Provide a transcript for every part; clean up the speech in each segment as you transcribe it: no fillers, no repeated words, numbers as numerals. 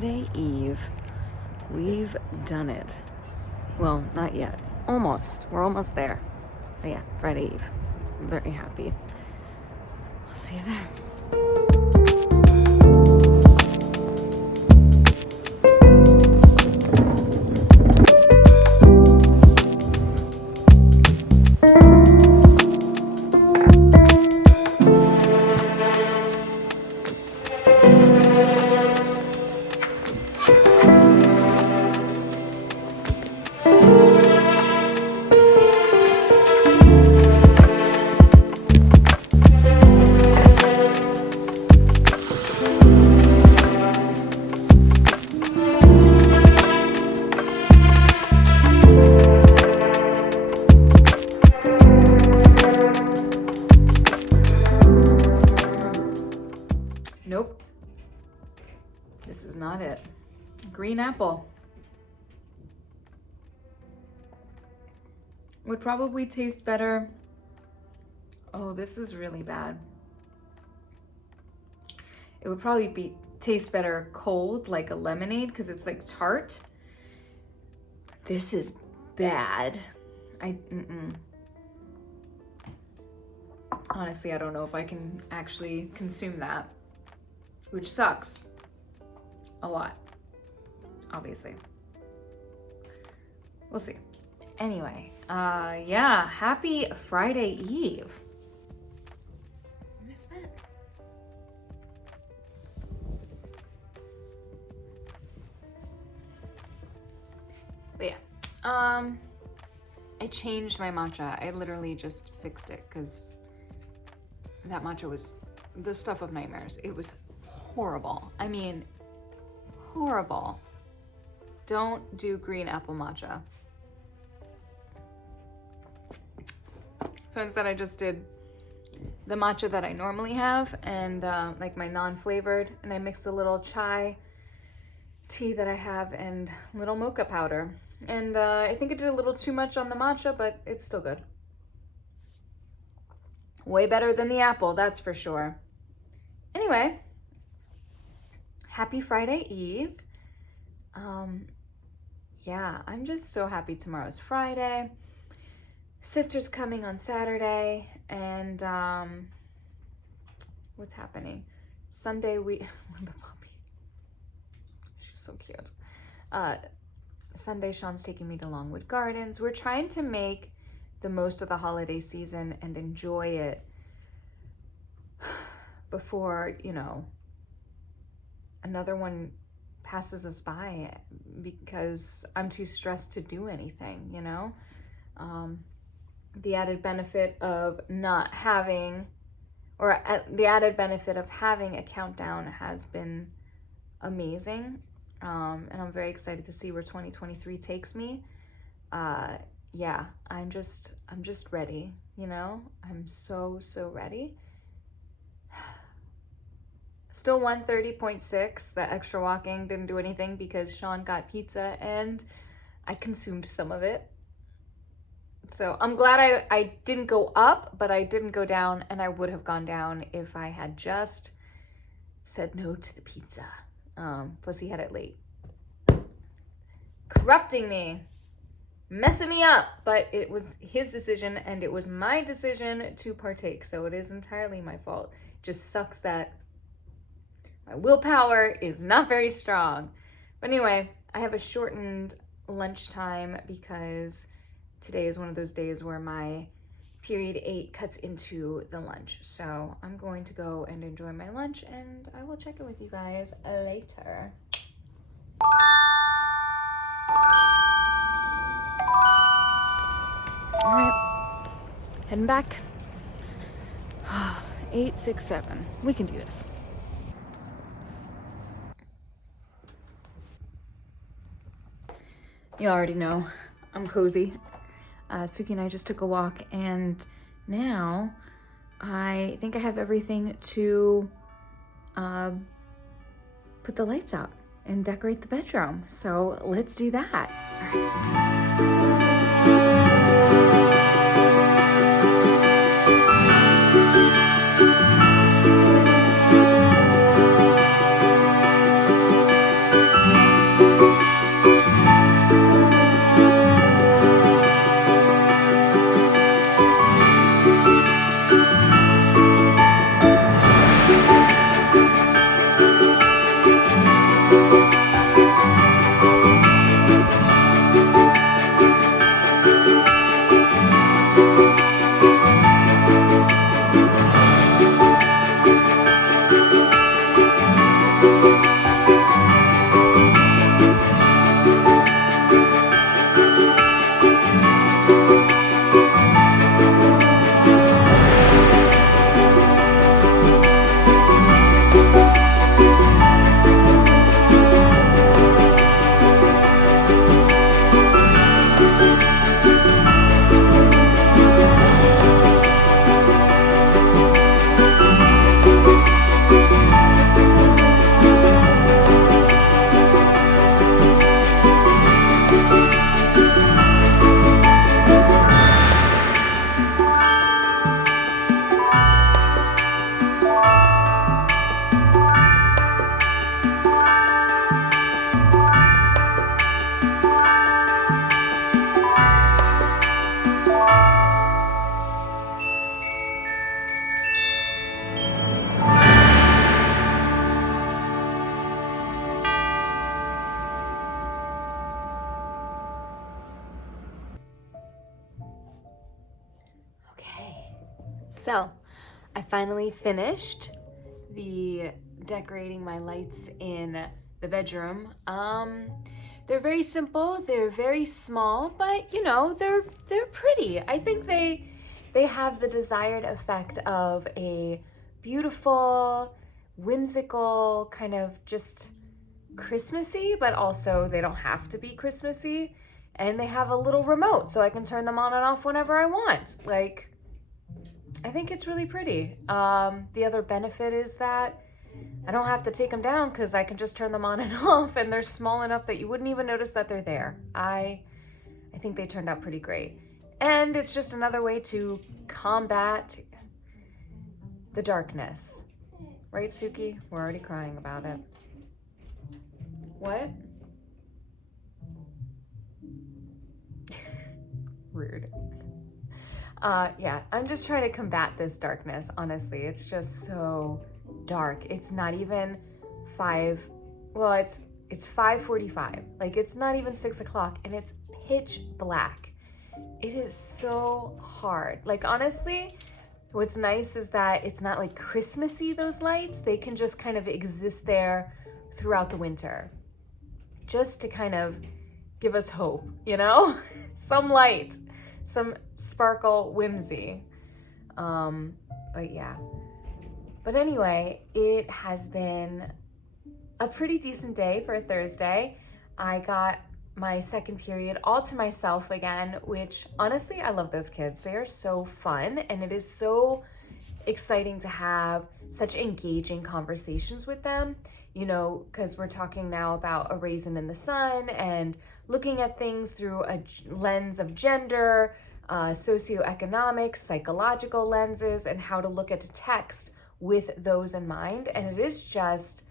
Friday Eve. We've done it. Well, not yet. Almost. We're almost there. But yeah, Friday Eve. I'm very happy. I'll see you there. Nope. This is not it. Green apple. Would probably taste better. Oh, this is really bad. It would probably taste better cold, like a lemonade, because it's like tart. This is bad. Honestly, I don't know if I can actually consume that, which sucks a lot, obviously. We'll see. Anyway, yeah, happy Friday Eve. Miss Ben. But yeah, I changed my matcha. I literally just fixed it because that matcha was the stuff of nightmares. It was horrible. I mean, horrible. Don't do green apple matcha. So instead I just did the matcha that I normally have and like my non-flavored, and I mixed a little chai tea that I have and little mocha powder. And I think it did a little too much on the matcha, but it's still good. Way better than the apple, that's for sure. Anyway, happy Friday Eve. Yeah, I'm just so happy tomorrow's Friday. Sister's coming on Saturday, and what's happening? Sunday the puppy. She's so cute. Sunday, Sean's taking me to Longwood Gardens. We're trying to make the most of the holiday season and enjoy it before, another one passes us by, because I'm too stressed to do anything, the added benefit of not having, or the added benefit of having a countdown has been amazing. And I'm very excited to see where 2023 takes me. Yeah, I'm just ready, I'm so ready. Still 130.6. The extra walking didn't do anything because Sean got pizza and I consumed some of it. So I'm glad I didn't go up, but I didn't go down, and I would have gone down if I had just said no to the pizza. Plus he had it late. Corrupting me. Messing me up, but it was his decision and it was my decision to partake, so it is entirely my fault. It just sucks that my willpower is not very strong. But anyway, I have a shortened lunchtime because today is one of those days where my period 8 cuts into the lunch. So I'm going to go and enjoy my lunch, and I will check in with you guys later. All right, heading back. 8, 6, 7. We can do this. You already know, I'm cozy. Suki and I just took a walk, and now I think I have everything to put the lights out and decorate the bedroom. So let's do that. All right. So, I finally finished the decorating my lights in the bedroom. They're very simple, they're very small, but you know, they're pretty. I think they have the desired effect of a beautiful, whimsical, kind of just Christmassy, but also they don't have to be Christmassy. And they have a little remote so I can turn them on and off whenever I want. Like, I think it's really pretty. The other benefit is that I don't have to take them down because I can just turn them on and off, and they're small enough that you wouldn't even notice that they're there. I think they turned out pretty great. And it's just another way to combat the darkness. Right, Suki? We're already crying about it. What? Rude. Yeah, I'm just trying to combat this darkness, honestly. It's just so dark. It's not even it's 5:45. Like, it's not even 6 o'clock, and it's pitch black. It is so hard. Like, honestly, what's nice is that it's not like Christmassy, those lights. They can just kind of exist there throughout the winter, just to kind of give us hope, you know? Some light, some sparkle, whimsy. But yeah. But anyway, it has been a pretty decent day for a Thursday. I got my second period all to myself again, which honestly, I love those kids. They are so fun, and it is so exciting to have such engaging conversations with them, you know, because we're talking now about a raisin in the sun and looking at things through a lens of gender, socioeconomic, psychological lenses, and how to look at text with those in mind. And it is just,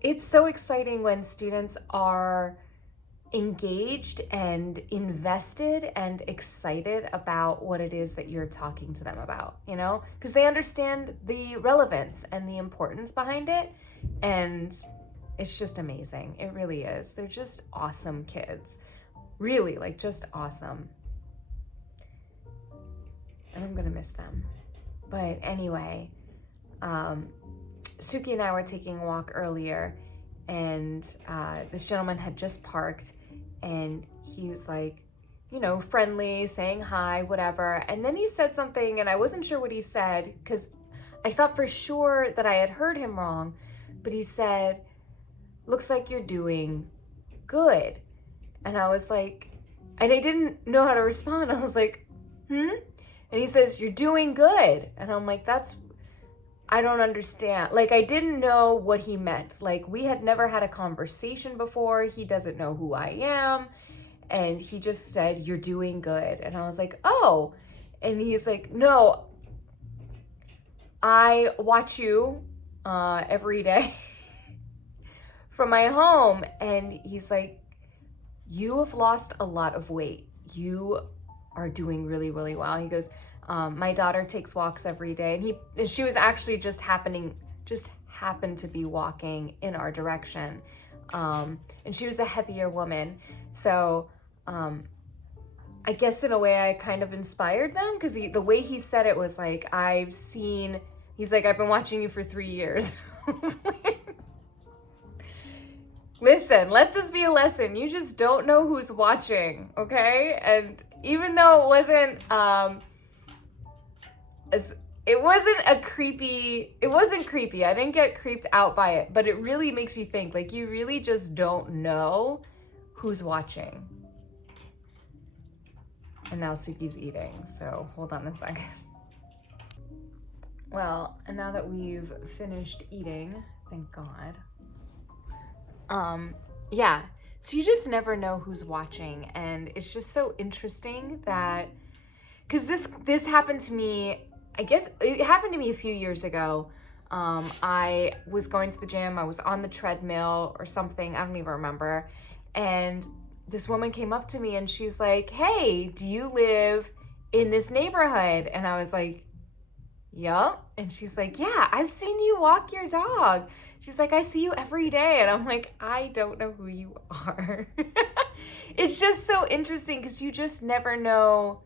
it's so exciting when students are engaged and invested and excited about what it is that you're talking to them about, you know, because they understand the relevance and the importance behind it. And it's just amazing. It really is. They're just awesome kids. Really, like, just awesome. And I'm gonna miss them. But anyway, Suki and I were taking a walk earlier, and this gentleman had just parked, and he was like, you know, friendly, saying hi, whatever. And then he said something, and I wasn't sure what he said because I thought for sure that I had heard him wrong. But he said, "Looks like you're doing good." And I was like, and I didn't know how to respond. I was like, And he says, "You're doing good." And I'm like, I don't understand. Like, I didn't know what he meant. Like, we had never had a conversation before. He doesn't know who I am. And he just said, "You're doing good." And I was like, "Oh." And he's like, "No, I watch you every day from my home." And he's like, "You have lost a lot of weight. You are doing really, really well." He goes, "My daughter takes walks every day." And she was actually just happened to be walking in our direction. And she was a heavier woman. So I guess in a way I kind of inspired them, because the way he said it was like, he's like, "I've been watching you for 3 years." Listen, let this be a lesson. You just don't know who's watching, okay? And even though it wasn't creepy. I didn't get creeped out by it, but it really makes you think. Like, you really just don't know who's watching. And now Suki's eating, so hold on a second. Well, and now that we've finished eating, thank God. Yeah, so you just never know who's watching, and it's just so interesting that, because this happened to me, I guess it happened to me a few years ago. I was going to the gym, I was on the treadmill or something, I don't even remember, and this woman came up to me and she's like, "Hey, do you live in this neighborhood?" And I was like, "Yup." And she's like, "Yeah, I've seen you walk your dog." She's like, "I see you every day." And I'm like, I don't know who you are. It's just so interesting because you just never know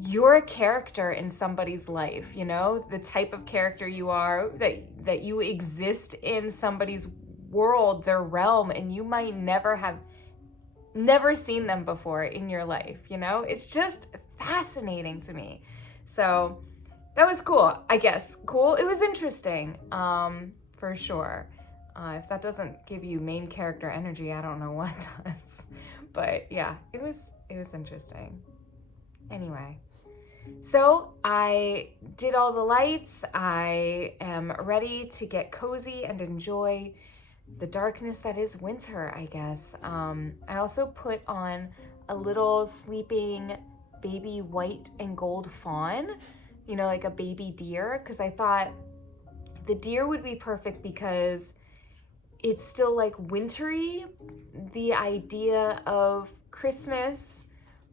you're a character in somebody's life, you know, the type of character you are, that you exist in somebody's world, their realm, and you might never seen them before in your life, you know? It's just fascinating to me. So that was cool, I guess. Cool. It was interesting, for sure. If that doesn't give you main character energy, I don't know what does. But yeah, it was interesting. Anyway, so I did all the lights. I am ready to get cozy and enjoy the darkness that is winter, I guess. I also put on a little sleeping baby white and gold fawn, you know, like a baby deer, because I thought the deer would be perfect because it's still like wintry, the idea of Christmas,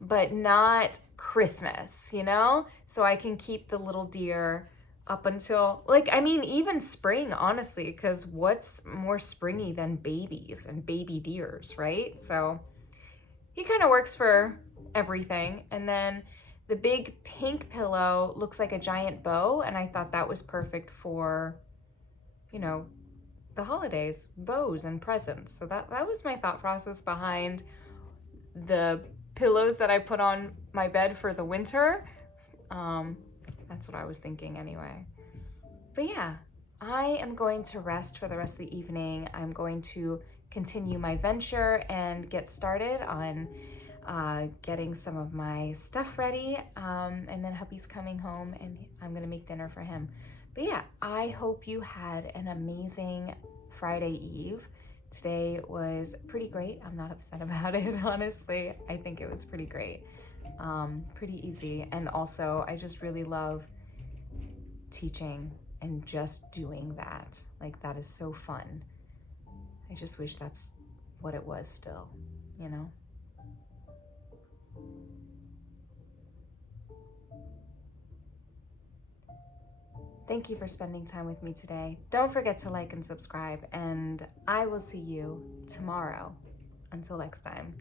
but not Christmas, you know? So I can keep the little deer up until, like, I mean, even spring, honestly, because what's more springy than babies and baby deers, right? So he kind of works for everything. And then the big pink pillow looks like a giant bow, and I thought that was perfect for, you know, the holidays, bows and presents. So that was my thought process behind the pillows that I put on my bed for the winter. That's what I was thinking anyway. But yeah, I am going to rest for the rest of the evening. I'm going to continue my venture and get started on getting some of my stuff ready. And then hubby's coming home and I'm gonna make dinner for him. But yeah, I hope you had an amazing Friday Eve. Today was pretty great. I'm not upset about it, honestly. I think it was pretty great. Pretty easy. And also, I just really love teaching and just doing that. Like, that is so fun. I just wish that's what it was still, you know? Thank you for spending time with me today. Don't forget to like and subscribe, and I will see you tomorrow. Until next time.